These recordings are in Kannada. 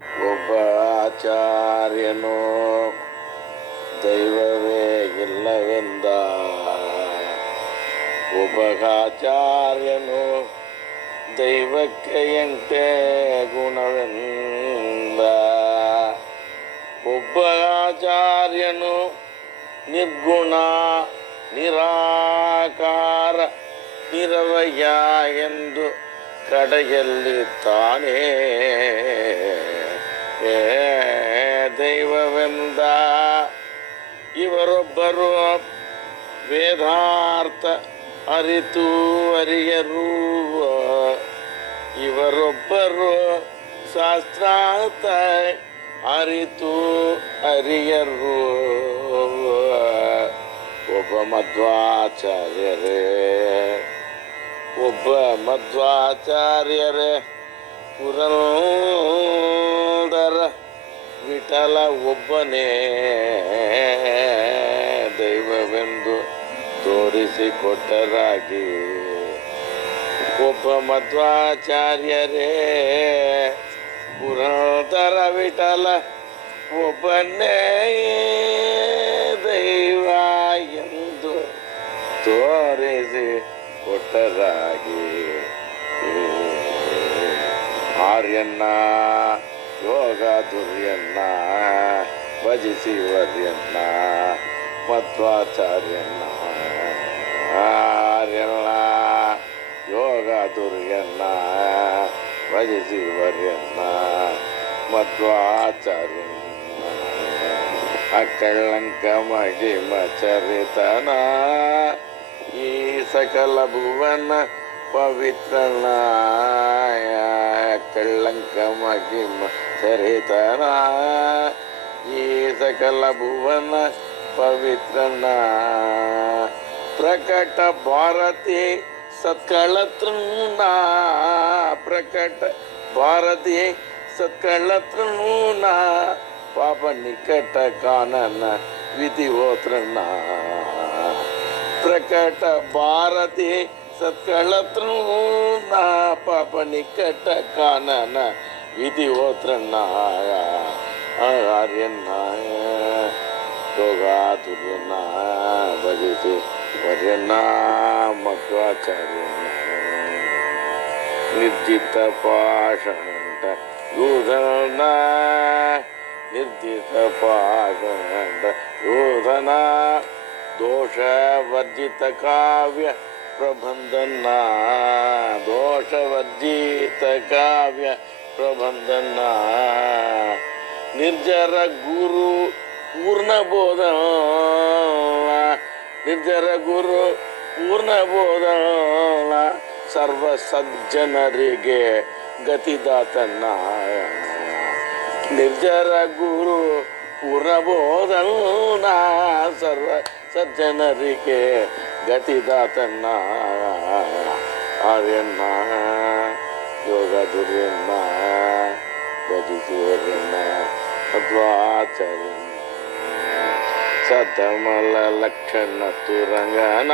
ಒಬ್ಬ ಆಚಾರ್ಯನು ದೈವವೇ ಇಲ್ಲವೆಂದ. ಒಬ್ಬ ಆಚಾರ್ಯನು ದೈವಕ್ಕೆ ಎಂಟೆ ಗುಣವೆಂದ. ಒಬ್ಬ ಆಚಾರ್ಯನು ನಿರ್ಗುಣ ನಿರಾಕಾರ ನಿರವಯ ಎಂದು ಕಡೆಯಲ್ಲಿ ತಾನೇ ದೈವವೆಂದ. ಇವರೊಬ್ಬರು ವೇದಾರ್ಥ ಅರಿತು ಅರಿಯರು. ಇವರೊಬ್ಬರು ಶಾಸ್ತ್ರಾರ್ಥ ಅರಿತು ಅರಿಯರು. ಒಬ್ಬ ಮಧ್ವಾಚಾರ್ಯರೇ ಪುರಂದರ ವಿಠಲ ಒಬ್ಬನೇ ದೈವವೆಂದು ತೋರಿಸಿಕೊಟ್ಟರಾಗಿ. ಒಬ್ಬ ಮಧ್ವಾಚಾರ್ಯರೇ ಪುರಂದರ ವಿಠಲ ಒಬ್ಬನೇ ದೈವ ಎಂದು ತೋರಿಸಿ ಕೊಟ್ಟರಾಗಿ. ಆರ್ಯನ್ನ ಯೋಗ ದುರ್ಯನ್ನ ಭಜಿಸಿ ವರ್ಯನ್ನ ಮಧ್ವಾಚಾರ್ಯನ್ನ. ಆರ್ಯನ್ನ ಯೋಗ ದುರ್ಯನ್ನ ಭಜಿಸಿ ವರ್ಯನ್ನ ಮಧ್ವಾಚಾರ್ಯನ್ನ. ಅಕ್ಕಳ್ಳಂಕ ಮಹಿಮ ಚರಿತನ ಈ ಸಕಲ ಭುವನ ಪವಿತ್ರನ. ಕಳ್ಳಂಕ ಮಹಿಮ ಚರಿತನ ಈ ಸಕಲ ಭುವನ ಪವಿತ್ರನ. ಪ್ರಕಟ ಭಾರತಿ ಸತ್ಕಳತೃಣ. ಪ್ರಕಟ ಭಾರತಿ ಸತ್ಕಳತೃಣ ಪಾಪ ನಿಕಟ ಕಾನನ ವಿಧಿವೋತ್ರಣ. ಪ್ರಕಟ ಭಾರತಿ ಸತ್ಕಳತೃಣ ಪಾಪ ನಿಕಟ ಕಾನನ ವಿಧಿವೋತ್ರಣ. ಆರ್ಯನ್ನ ಯೋಗಾತುರ್ಯನ್ನ ಭಜಿಸಿ ವರ್ಯನ್ನ ಮಧ್ವಾಚಾರ್ಯನ್ನ. ನಿರ್ಜಿತ ಪಾಷಂಡ ಯೂಧನ ನಿರ್ಜಿತ ಪಾಷಂಡ ಯೂಧನ. ದೋಷವರ್ಜಿತ ಕಾವ್ಯ ಪ್ರಬಂಧನ. ದೋಷವರ್ಜಿತ ಕಾವ್ಯ ಪ್ರಬಂಧನ. ನಿರ್ಜರ ಗುರು ಪೂರ್ಣಬೋಧನ. ನಿರ್ಜರ ಗುರು ಪೂರ್ಣಬೋಧನ ಸರ್ವ ಸಜ್ಜನರಿಗೆ ಗತಿದಾತನ. ನಿರ್ಜರ ಗುರು ಪೂರ್ಣಬೋಧನ ಸರ್ವ ಸಜ್ಜನರಿಗೆ ಗತಿದಾತನ. ಆರ್ಯನ್ನ ಯೋಗ ದುರ್ಯನ್ನ ಭಜಿಸುವರನ್ನ ಮಧ್ವಾಚಾರ್ಯನ್ನ. ಸತಮಲ ಲಕ್ಷಣ ತುರಂಗನ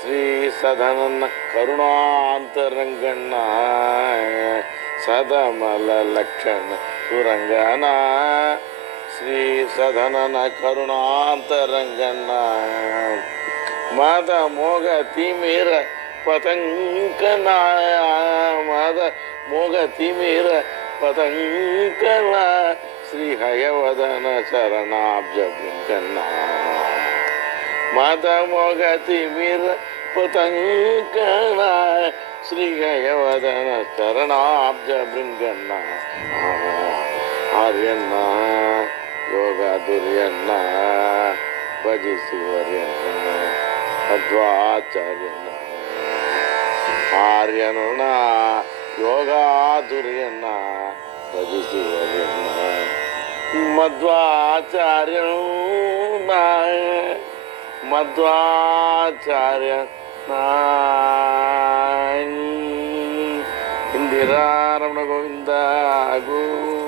ಶ್ರೀ ಸದನನ ಕರುಣಾಂತರಂಗಣ್ಣ. ಸದಮಲ ಲಕ್ಷಣ ತುರಂಗನ ಶ್ರೀ ಸದನನ ಕರುಣಾಂತರಂಗಣ್ಣ. ಮದ ಮೋಗ ತಿಮಿರ ಪತಂಕನ. ಮದ ಮೋಗ ತಿಮಿರ ಪತಂಕನ ಶ್ರೀ ಹಯವದನ ಶರಣಾಬ್ಜ ಬೃಂಗಣ್ಣ. ಮದ ಮೋಗ ತಿಮಿರ ಪತಂಕನ ಶ್ರೀ ಹಯವದನ ಶರಣಾಬ್ಜ ಬೃಂಗಣ್ಣ. ಆರ್ಯನ್ನ ಯೋಗ ದುರ್ಯನ್ನ ಭಜಿಸಿ ವರ್ಯನ್ನ ಮಧ್ವಾಚಾರ್ಯನ್ನ. ಆರ್ಯನ ಯೋಗ ದುರ್ಯನ್ನ ಭಜಿಸಿ ವರ್ಯನ್ನ ಮಧ್ವಾಚಾರ್ಯನ. ಮಧ್ವಾಚಾರ್ಯನ. ಇಂದಿರಾ ರಮಣ ಗೋವಿಂದ ಗೋ.